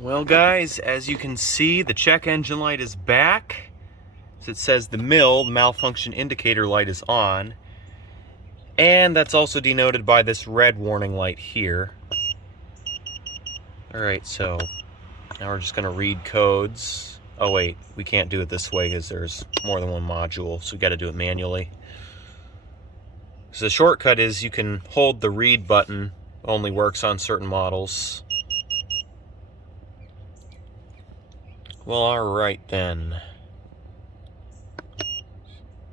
Well guys, as you can see, the check engine light is back. As it says the malfunction indicator light is on. And that's also denoted by this red warning light here. Alright, so now we're just going to read codes. Oh wait, we can't do it this way because there's more than one module, so we got to do it manually. So the shortcut is you can hold the read button, only works on certain models. Well, alright then.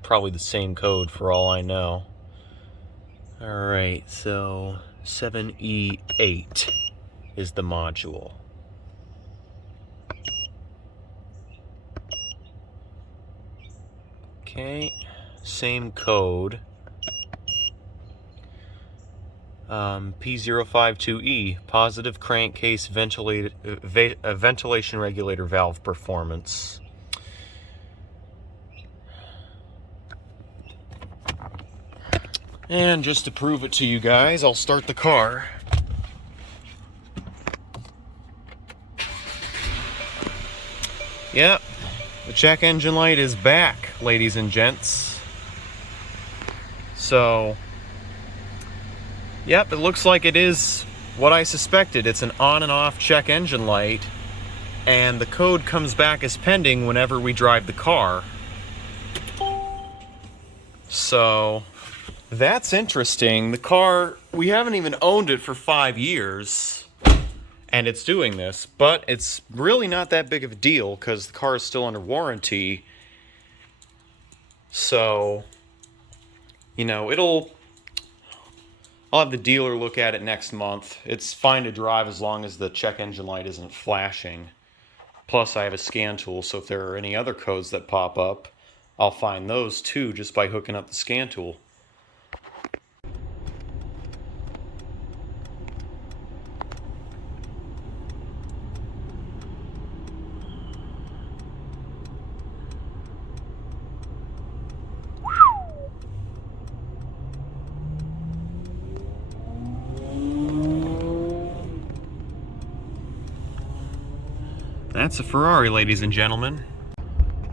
Probably the same code for all I know. Alright, so 7E8 is the module. Okay, same code. P052E, positive crankcase ventilation regulator valve performance. And just to prove it to you guys, I'll start the car. Yep, the check engine light is back, ladies and gents. So, yep, it looks like it is what I suspected. It's an on and off check engine light, and the code comes back as pending whenever we drive the car. So, that's interesting. The car, we haven't even owned it for 5 years, and it's doing this, but it's really not that big of a deal because the car is still under warranty. So, you know, I'll have the dealer look at it next month. It's fine to drive as long as the check engine light isn't flashing. Plus, I have a scan tool, so if there are any other codes that pop up, I'll find those too just by hooking up the scan tool. That's a Ferrari, ladies and gentlemen.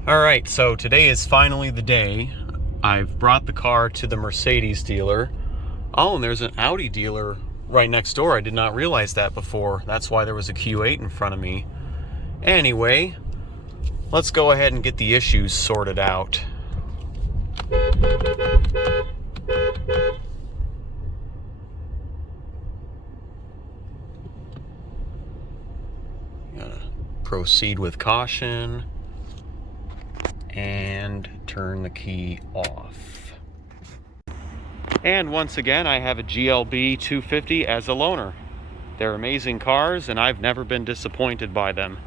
Alright, so today is finally the day. I've brought the car to the Mercedes dealer. Oh, and there's an Audi dealer right next door. I did not realize that before. That's why there was a Q8 in front of me. Anyway, let's go ahead and get the issues sorted out. Proceed with caution and turn the key off. And once again, I have a GLB300 as a loaner. They're amazing cars, and I've never been disappointed by them.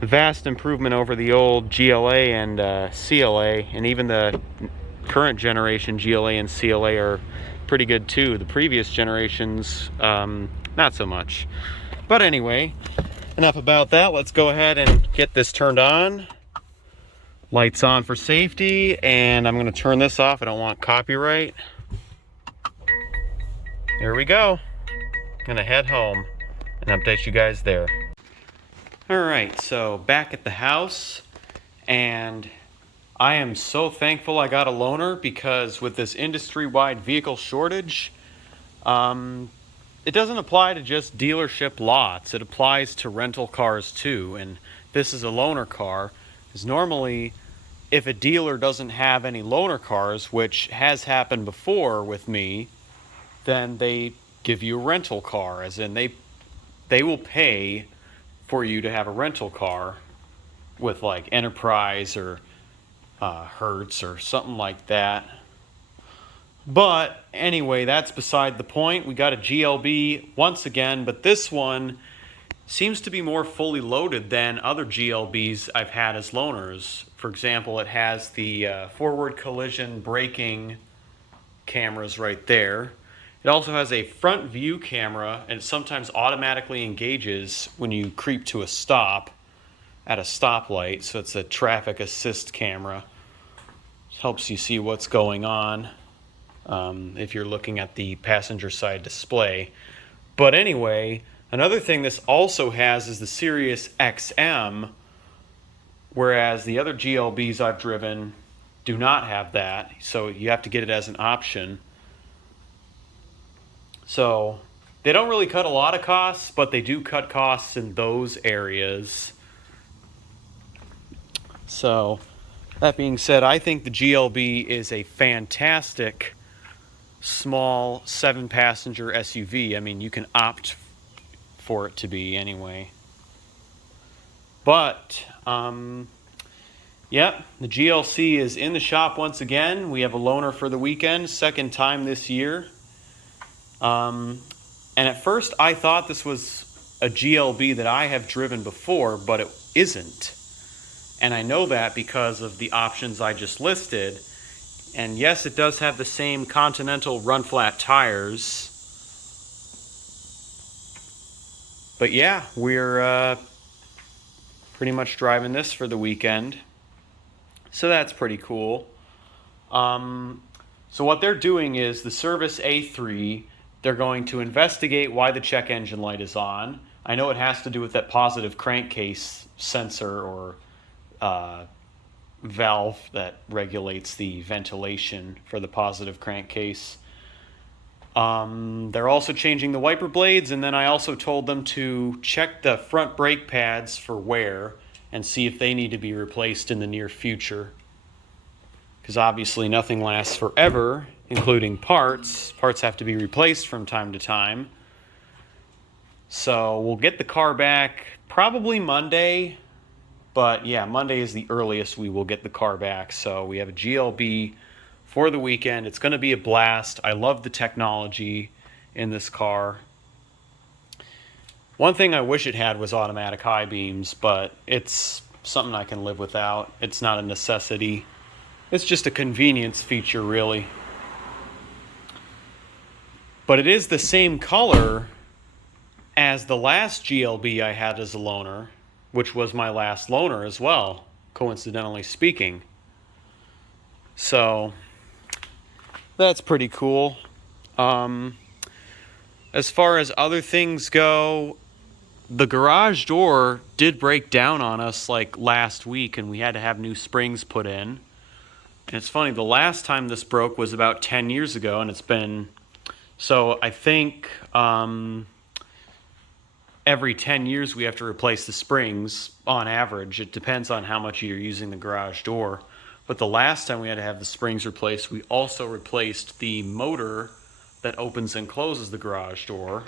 Vast improvement over the old GLA and CLA, and even the current generation GLA and CLA are pretty good too. The previous generations, not so much. But anyway, enough about that. Let's go ahead and get this turned on. Lights on for safety, and I'm going to turn this off. I don't want copyright. There we go. Gonna head home and update you guys there. Alright, so back at the house, and I am so thankful I got a loaner because with this industry-wide vehicle shortage, it doesn't apply to just dealership lots. It applies to rental cars too, and this is a loaner car. Because normally, if a dealer doesn't have any loaner cars, which has happened before with me, then they give you a rental car, as in they will pay for you to have a rental car with like Enterprise or Hertz or something like that. But anyway, that's beside the point. We got a GLB once again, but this one seems to be more fully loaded than other GLBs I've had as loaners. For example, it has the forward collision braking cameras right there. It also has a front view camera, and it sometimes automatically engages when you creep to a stop at a stoplight. So it's a traffic assist camera. It helps you see what's going on. If you're looking at the passenger side display. But anyway, Another thing this also has is the Sirius XM, whereas the other GLBs I've driven do not have that, so you have to get it as an option. So they don't really cut a lot of costs, but they do cut costs in those areas. So that being said, I think the GLB is a fantastic small 7-passenger SUV. I mean, you can opt for it to be anyway. But yep, the GLC is in the shop once again. We have a loaner for the weekend, second time this year. And at first I thought this was a GLB that I have driven before, but it isn't. And I know that because of the options I just listed. And yes, it does have the same Continental run-flat tires. But yeah, we're pretty much driving this for the weekend. So that's pretty cool. So what they're doing is the Service A3, they're going to investigate why the check engine light is on. I know it has to do with that positive crankcase sensor or valve that regulates the ventilation for the positive crankcase. They're also changing the wiper blades, and then I also told them to check the front brake pads for wear and see if they need to be replaced in the near future. Because obviously nothing lasts forever, including parts. Parts have to be replaced from time to time. So we'll get the car back probably Monday. But yeah, Monday is the earliest we will get the car back. So we have a GLB for the weekend. It's going to be a blast. I love the technology in this car. One thing I wish it had was automatic high beams, but it's something I can live without. It's not a necessity. It's just a convenience feature, really. But it is the same color as the last GLB I had as a loaner, which was my last loaner as well, coincidentally speaking. So that's pretty cool. As far as other things go, the garage door did break down on us like last week, and we had to have new springs put in. And it's funny, the last time this broke was about 10 years ago, and it's been, so I think every 10 years we have to replace the springs on average. It depends on how much you're using the garage door. But the last time we had to have the springs replaced, we also replaced the motor that opens and closes the garage door.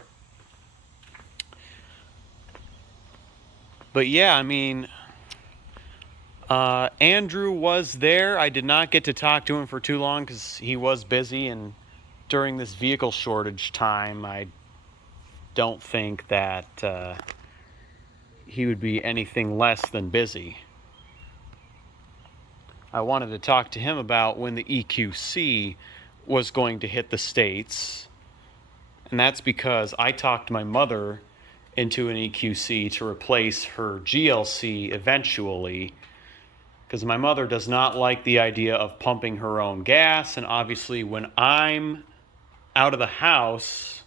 But yeah, I mean, Andrew was there. I did not get to talk to him for too long because he was busy, and during this vehicle shortage time, I don't think that he would be anything less than busy. I wanted to talk to him about when the EQC was going to hit the States, and that's because I talked my mother into an EQC to replace her GLC eventually, because my mother does not like the idea of pumping her own gas, and obviously when I'm out of the house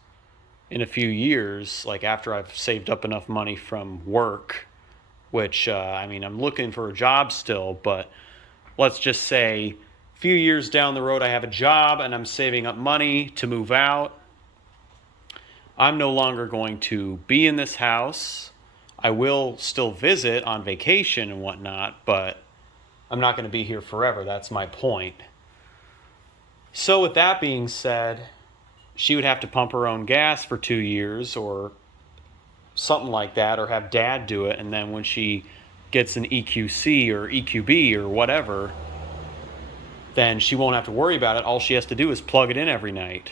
in a few years, like after I've saved up enough money from work, which, I mean, I'm looking for a job still, but let's just say a few years down the road I have a job and I'm saving up money to move out. I'm no longer going to be in this house. I will still visit on vacation and whatnot, but I'm not going to be here forever. That's my point. So with that being said, she would have to pump her own gas for 2 years or something like that, or have Dad do it, and then when she gets an EQC or EQB or whatever, then she won't have to worry about it. All she has to do is plug it in every night.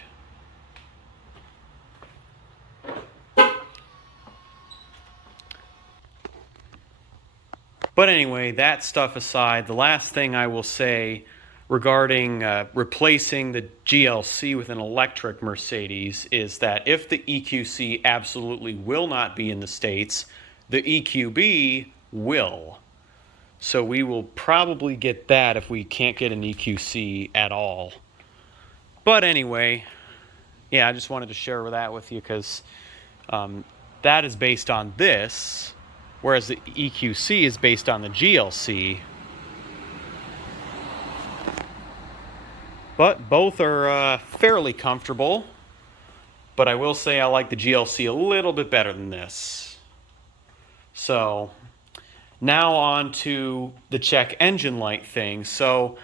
But anyway, that stuff aside, the last thing I will say regarding replacing the GLC with an electric Mercedes is that if the EQC absolutely will not be in the States, the EQB will. So we will probably get that if we can't get an EQC at all. But anyway, yeah, I just wanted to share that with you because that is based on this, whereas the EQC is based on the GLC. But both are fairly comfortable. But I will say I like the GLC a little bit better than this. So now on to the check engine light thing. So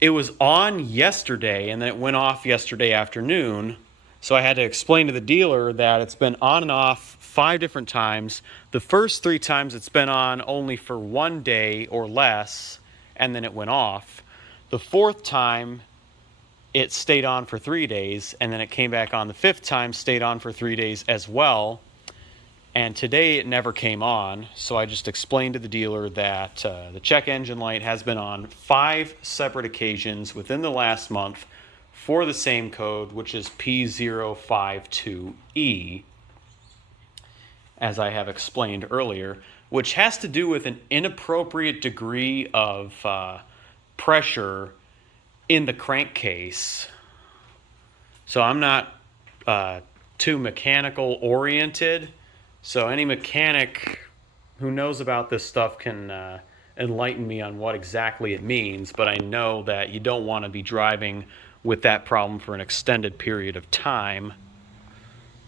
it was on yesterday and then it went off yesterday afternoon. So I had to explain to the dealer that it's been on and off 5 different times. The first 3 times it's been on only for 1 day or less, and then it went off. The 4th time it stayed on for 3 days, and then it came back on. The 5th time stayed on for 3 days as well. And today it never came on, so I just explained to the dealer that the check engine light has been on 5 separate occasions within the last month for the same code, which is P052E, as I have explained earlier, which has to do with an inappropriate degree of pressure in the crankcase. So I'm not too mechanical oriented. So any mechanic who knows about this stuff can enlighten me on what exactly it means, but I know that you don't want to be driving with that problem for an extended period of time.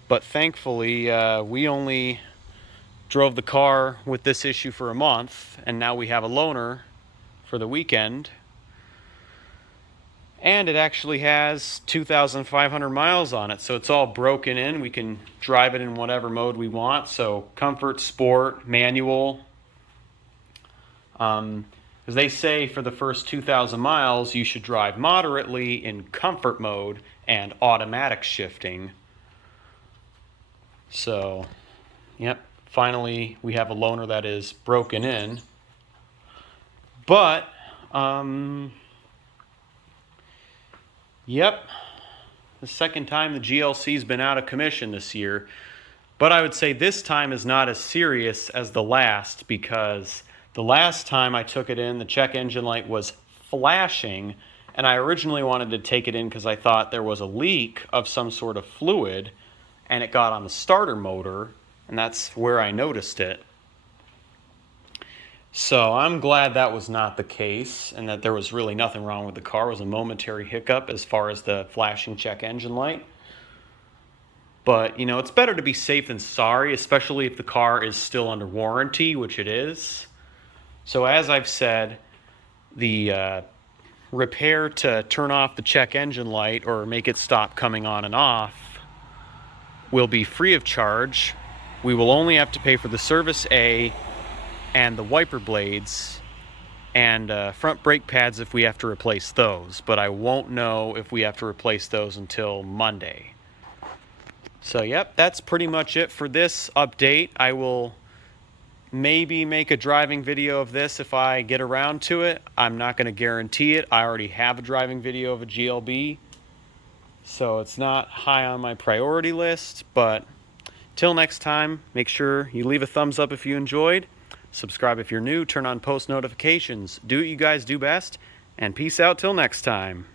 But thankfully, we only drove the car with this issue for a month, and now we have a loaner for the weekend. And it actually has 2,500 miles on it, so it's all broken in. We can drive it in whatever mode we want, so comfort, sport, manual. As they say, for the first 2,000 miles, you should drive moderately in comfort mode and automatic shifting. So, yep, finally we have a loaner that is broken in. But, yep, the second time the GLC's been out of commission this year. But I would say this time is not as serious as the last, because the last time I took it in, the check engine light was flashing, and I originally wanted to take it in because I thought there was a leak of some sort of fluid, and it got on the starter motor, and that's where I noticed it. So I'm glad that was not the case, and that there was really nothing wrong with the car. It was a momentary hiccup as far as the flashing check engine light. But, you know, it's better to be safe than sorry, especially if the car is still under warranty, which it is. So as I've said, the repair to turn off the check engine light or make it stop coming on and off will be free of charge. We will only have to pay for the service A and the wiper blades and front brake pads if we have to replace those. But I won't know if we have to replace those until Monday. So yep, that's pretty much it for this update. I will maybe make a driving video of this if I get around to it. I'm not going to guarantee it. I already have a driving video of a GLB, so it's not high on my priority list. But till next time, make sure you leave a thumbs up if you enjoyed, subscribe if you're new, turn on post notifications, do what you guys do best, and peace out till next time.